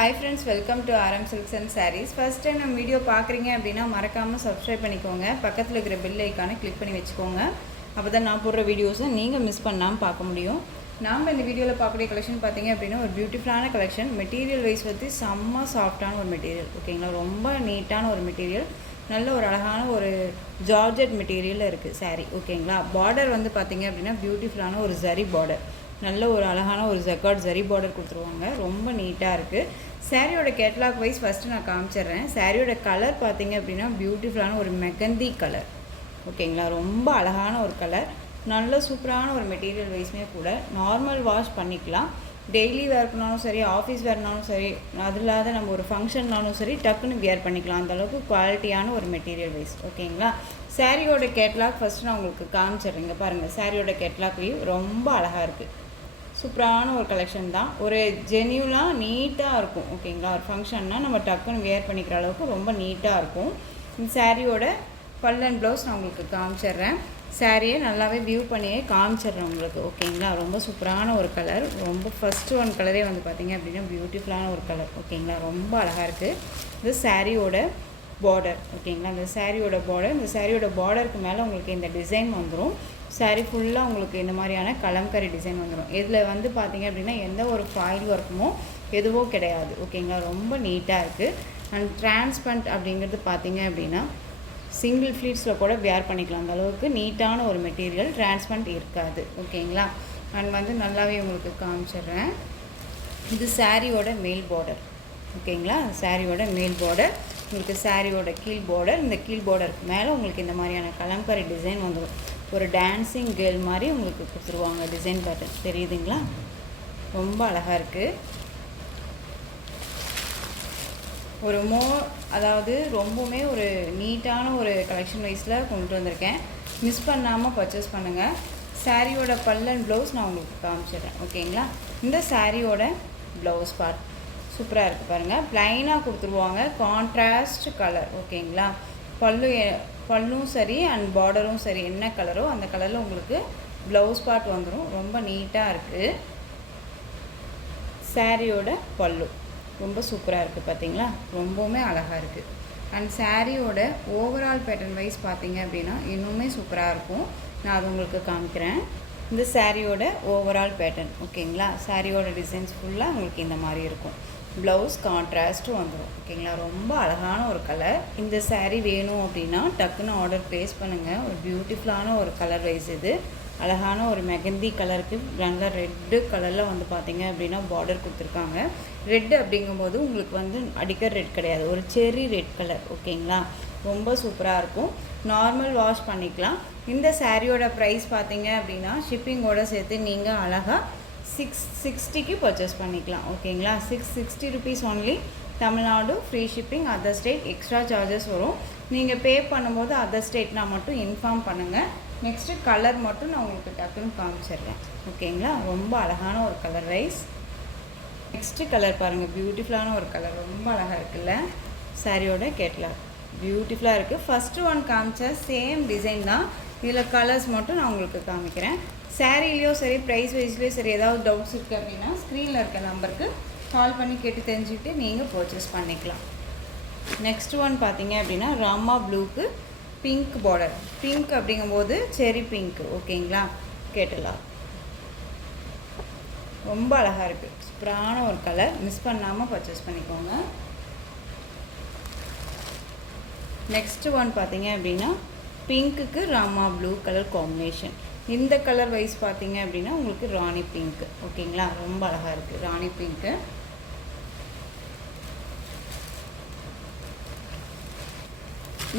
Hi friends, welcome to RM Silks and Sarees. First time நம்ம video பார்க்குறீங்க அப்படின்னா மறக்காமல் சப்ஸ்கிரைப் பண்ணிக்கோங்க. பக்கத்தில் இருக்கிற பெல் ஐக்கானை கிளிக் பண்ணி வச்சுக்கோங்க. அப்போ தான் நான் போடுற வீடியோஸை நீங்கள் மிஸ் பண்ணாமல் பார்க்க முடியும். நாம் இந்த வீடியோவில் பார்க்கக்கூடிய கலெக்ஷன் பார்த்தீங்க அப்படின்னா ஒரு பியூட்டிஃபுல்லான கலெக்ஷன். மெட்டீரியல் வைஸ் வந்து செம்ம சாஃப்டான ஒரு மெட்டீரியல், ஓகேங்களா. ரொம்ப நீட்டான ஒரு மெட்டீரியல், நல்ல ஒரு அழகான ஒரு ஜார்ஜெட் மெட்டீரியலில் இருக்குது சாரீ, ஓகேங்களா. பார்டர் வந்து பார்த்தீங்க அப்படின்னா பியூட்டிஃபுல்லான ஒரு ஜரி பார்டர், நல்ல ஒரு அழகான ஒரு ஜக்கார்ட் ஜரி பார்டர் கொடுத்துருவாங்க. ரொம்ப நீட்டாக இருக்குது. சாரியோட கேட்லாக் வைஸ் ஃபஸ்ட்டு நான் காமிச்சிட்றேன். சாரியோட கலர் பார்த்தீங்க அப்படின்னா பியூட்டிஃபுல்லான ஒரு மெகந்தி கலர், ஓகேங்களா. ரொம்ப அழகான ஒரு கலர், நல்ல சூப்பரான ஒரு மெட்டீரியல் வைஸ்மே கூட. நார்மல் வாஷ் பண்ணிக்கலாம், டெய்லி வேர்க்குனாலும் சரி, ஆஃபீஸ் வேர்னாலும் சரி, அது இல்லாத நம்ம ஒரு ஃபங்க்ஷன்னாலும் சரி டக்குன்னு வியர் பண்ணிக்கலாம். அந்தளவுக்கு குவாலிட்டியான ஒரு மெட்டீரியல் வைஸ், ஓகேங்களா. சாரியோட கேட்லாக் ஃபஸ்ட்டு நான் உங்களுக்கு காமிச்சிட்றேங்க. பாருங்கள், சாரியோட கேட்லாக் வியூ ரொம்ப அழகாக இருக்குது. சூப்பரான ஒரு கலெக்ஷன் தான். ஒரு ஜென்யூலாக நீட்டாக இருக்கும், ஓகேங்களா. ஒரு ஃபங்க்ஷன்னா நம்ம டக்குன்னு வியர் பண்ணிக்கிற அளவுக்கு ரொம்ப நீட்டாக இருக்கும். இந்த சாரியோட பல் அண்ட் ப்ளவுஸ் நான் உங்களுக்கு காமிச்சிட்றேன். சாரியை நல்லாவே வியூ பண்ணியே காமிச்சிட்றேன் உங்களுக்கு, ஓகேங்களா. ரொம்ப சூப்பரான ஒரு கலர். ரொம்ப ஃபஸ்ட்டு ஒன் கலரே வந்து பார்த்திங்க அப்படின்னா பியூட்டிஃபுல்லான ஒரு கலர், ஓகேங்களா. ரொம்ப அழகாக இருக்குது. இது சாரியோட பார்டர், ஓகேங்களா. இந்த சாரியோட பார்டர், இந்த சாரியோட பார்டருக்கு மேலே உங்களுக்கு இந்த டிசைன் வந்துடும். சாரீ ஃபுல்லாக உங்களுக்கு இந்த மாதிரியான கலம்கரி டிசைன் வந்துடும். இதில் வந்து பார்த்திங்க அப்படின்னா எந்த ஒரு ஃபாயில் ஒர்க்குமோ எதுவோ கிடையாது, ஓகேங்களா. ரொம்ப நீட்டாக இருக்குது. அண்ட் டிரான்ஸ்பரண்ட் அப்படிங்கிறது பார்த்திங்க அப்படின்னா சிங்கிள் ஃப்ளீட்ஸில் கூட வேர் பண்ணிக்கலாம். அந்த அளவுக்கு நீட்டான ஒரு மெட்டீரியல், டிரான்ஸ்பரண்ட் இருக்காது, ஓகேங்களா. அண்ட் வந்து நல்லாவே உங்களுக்கு காமிச்சிடுறேன். இது சாரியோட மேல் பார்டர், ஓகேங்களா. சாரியோட மேல் பார்டர், உங்களுக்கு சாரியோட கீழ் பார்டர். இந்த கீழ் பார்டருக்கு மேலே உங்களுக்கு இந்த மாதிரியான கலம்கரி டிசைன் வந்துடும். ஒரு டான்ஸிங் கேர்ள் மாதிரி உங்களுக்கு கொடுத்துருவாங்க டிசைன் பேட்டர்ன், தெரியுதுங்களா. ரொம்ப அழகாக இருக்குது. ஒரு அதாவது ரொம்பவுமே ஒரு நீட்டான ஒரு கலெக்ஷன் வைஸில் கொண்டு வந்திருக்கேன். மிஸ் பண்ணாமல் பர்ச்சேஸ் பண்ணுங்கள். சாரியோட பல் அண்ட் ப்ளவுஸ் நான் உங்களுக்கு காமிச்சிடுறேன், ஓகேங்களா. இந்த சாரியோட ப்ளவுஸ் பார்ட் சூப்பராக இருக்குது பாருங்கள். ப்ளைனாக கொடுத்துருவாங்க, கான்ட்ராஸ்ட் கலர், ஓகேங்களா. பல்லும் சரி அண்ட் பார்டரும் சரி, என்ன கலரோ அந்த கலரில் உங்களுக்கு ப்ளவுஸ் பார்ட் வந்துடும். ரொம்ப நீட்டாக இருக்குது. சாரியோட பல்லு ரொம்ப சூப்பராக இருக்குது, பார்த்தீங்களா. ரொம்பவுமே அழகாக இருக்குது. அண்ட் சாரியோட ஓவரால் பேட்டர்ன் வைஸ் பார்த்தீங்க அப்படின்னா இன்னுமே சூப்பராக இருக்கும். நான் அது உங்களுக்கு காமிக்கிறேன். இந்த சாரியோட ஓவரால் பேட்டர்ன், ஓகேங்களா. சாரியோட டிசைன்ஸ் ஃபுல்லாக உங்களுக்கு இந்த மாதிரி இருக்கும். ப்ளவுஸ் கான்ட்ராஸ்ட்டும் வந்துடும், ஓகேங்களா. ரொம்ப அழகான ஒரு கலர். இந்த சாரீ வேணும் அப்படின்னா டக்குன்னு ஆர்டர் ப்ளேஸ் பண்ணுங்கள். ஒரு பியூட்டிஃபுல்லான ஒரு கலர் வைஸ் இது. அழகான ஒரு மெகந்தி கலருக்கு நல்ல ரெட்டு கலரில் வந்து பார்த்திங்க அப்படின்னா பார்டர் கொடுத்துருக்காங்க. ரெட்டு அப்படிங்கும்போது உங்களுக்கு வந்து அடிக்கிற ரெட் கிடையாது, ஒரு செர்ரி ரெட் கலர், ஓகேங்களா. ரொம்ப சூப்பராக இருக்கும். நார்மல் வாஷ் பண்ணிக்கலாம். இந்த சாரியோட ப்ரைஸ் பார்த்தீங்க அப்படின்னா ஷிப்பிங்கோடு சேர்த்து நீங்கள் அழகாக 660க்கு பர்ச்சேஸ் பண்ணிக்கலாம், ஓகேங்களா. 660 rupees only. Tamil Nadu free shipping, other state extra charges வரும். நீங்கள் பே பண்ணும்போது அதர் ஸ்டேட்னா மட்டும் இன்ஃபார்ம் பண்ணுங்கள். நெக்ஸ்ட்டு கலர் மட்டும் நான் உங்களுக்கு டக்குன்னு காமிச்சிடுறேன், ஓகேங்களா. ரொம்ப அழகான ஒரு கலர் வைஸ். நெக்ஸ்ட்டு கலர் பாருங்கள், பியூட்டிஃபுல்லான ஒரு கலர், ரொம்ப அழகாக இருக்குல்ல. சாரியோட கேட்லாக் பியூட்டிஃபுல்லாக இருக்குது. ஃபஸ்ட்டு ஒன் காமிச்ச சேம் டிசைன் தான், இதில் கலர்ஸ் மட்டும் நான் உங்களுக்கு காமிக்கிறேன். சாரீலையோ சரி, ப்ரைஸ் வைஸ்லேயோ சரி, ஏதாவது டவுட்ஸ் இருக்குது அப்படின்னா ஸ்க்ரீனில் இருக்க நம்பருக்கு கால் பண்ணி கேட்டு தெரிஞ்சுக்கிட்டு நீங்கள் பர்ச்சேஸ் பண்ணிக்கலாம். நெக்ஸ்ட் ஒன் பார்த்தீங்க அப்படின்னா ராமா ப்ளூக்கு பிங்க் பார்டர். பிங்க் அப்படிங்கும்போது செரி பிங்க், ஓகேங்களா. கேட்டலாம் ரொம்ப அழகாக இருக்குது. சூப்பரான ஒரு கலர், மிஸ் பண்ணாமல் பர்ச்சேஸ் பண்ணிக்கோங்க. நெக்ஸ்ட் ஒன் பார்த்தீங்க அப்படின்னா பிங்க்குக்கு ராமா ப்ளூ கலர் காம்பினேஷன். இந்த கலர் வைஸ் பார்த்தீங்க அப்படின்னா உங்களுக்கு ராணி பிங்க், ஓகேங்களா. ரொம்ப அழகாக இருக்குது ராணி பிங்க்கு.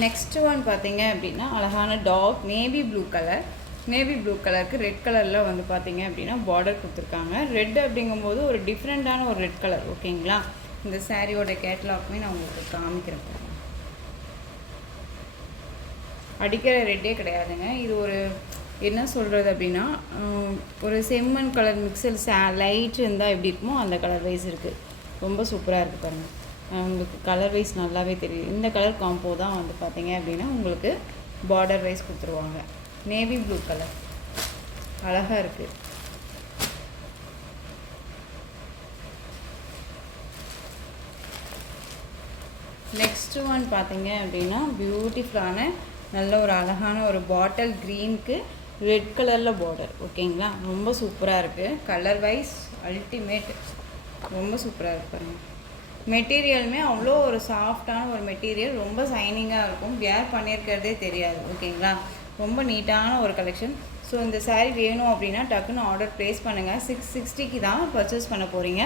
நெக்ஸ்ட் ஒன் பார்த்தீங்க அப்படின்னா அழகான dark navy blue colour. Navy blue கலருக்கு ரெட் கலரில் வந்து பார்த்தீங்க அப்படின்னா பார்டர் கொடுத்துருக்காங்க. ரெட் அப்படிங்கும்போது ஒரு டிஃப்ரெண்ட்டான ஒரு ரெட் கலர், ஓகேங்களா. இந்த சாரியோட கேட்லாக்குமே நான் உங்களுக்கு காமிக்கிறேன். அடிக்கிற ரெட்டே கிடையாதுங்க. இது ஒரு என்ன சொல்கிறது அப்படின்னா ஒரு செம்மண் கலர் மிக்சல் லைட் இருந்தால் எப்படி இருக்குமோ அந்த கலர் வைஸ் இருக்குது. ரொம்ப சூப்பராக இருக்குது பாருங்கள். உங்களுக்கு கலர் வைஸ் நல்லாவே தெரியுது. இந்த கலர் காம்போ தான் வந்து பார்த்திங்க அப்படின்னா உங்களுக்கு பார்டர் வைஸ் கொடுத்துருவாங்க. நேவி ப்ளூ கலர் அழகாக இருக்குது. நெக்ஸ்ட்டு ஒன் பார்த்தீங்க அப்படின்னா பியூட்டிஃபுல்லான நல்ல ஒரு அழகான ஒரு பாட்டில் க்ரீனுக்கு ரெட் கலரில் பார்டர். ஓகேங்களா, ரொம்ப சூப்பராக இருக்குது. கலர் வைஸ் அல்டிமேட், ரொம்ப சூப்பராக இருக்கு பாருங்கள். மெட்டீரியலுமே அவ்வளோ ஒரு சாஃப்டான ஒரு மெட்டீரியல், ரொம்ப சைனிங்காக இருக்கும். வியர் பண்ணியிருக்கிறதே தெரியாது. ஓகேங்களா, ரொம்ப நீட்டான ஒரு கலெக்ஷன். ஸோ இந்த சாரீ வேணும் அப்படின்னா டக்குன்னு ஆர்டர் ப்ளேஸ் பண்ணுங்கள். 660 தான் பர்ச்சேஸ் பண்ண போகிறீங்க.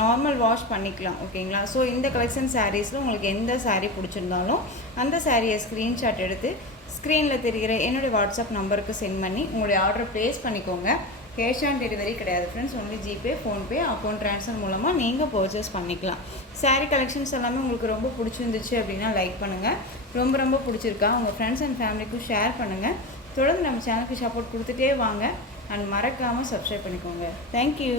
நார்மல் வாஷ் பண்ணிக்கலாம். ஓகேங்களா, ஸோ இந்த கலெக்ஷன் சாரீஸில் உங்களுக்கு எந்த சாரீ பிடிச்சிருந்தாலும் அந்த சாரியை ஸ்க்ரீன்ஷாட் எடுத்து ஸ்க்ரீனில் தெரிகிற என்னுடைய வாட்ஸ்அப் நம்பருக்கு சென்ட் பண்ணி உங்களுடைய ஆர்டர் ப்ளேஸ் பண்ணிக்கோங்க. கேஷ் ஆன் டெலிவரி கிடையாது friends, only GPay, PhonePe, account transfer மூலமாக நீங்கள் பர்ச்சேஸ் பண்ணிக்கலாம். சாரீ கலெக்ஷன்ஸ் எல்லாமே உங்களுக்கு ரொம்ப பிடிச்சிருந்துச்சு அப்படின்னா லைக் பண்ணுங்கள். ரொம்ப ரொம்ப பிடிச்சிருக்கா உங்கள் ஃப்ரெண்ட்ஸ் அண்ட் ஃபேமிலிக்கும் ஷேர் பண்ணுங்கள். தொடர்ந்து நம்ம சேனலுக்கு சப்போர்ட் கொடுத்துட்டே வாங்க அண்ட் மறக்காமல் சப்ஸ்கிரைப் பண்ணிக்கோங்க. தேங்க்யூ.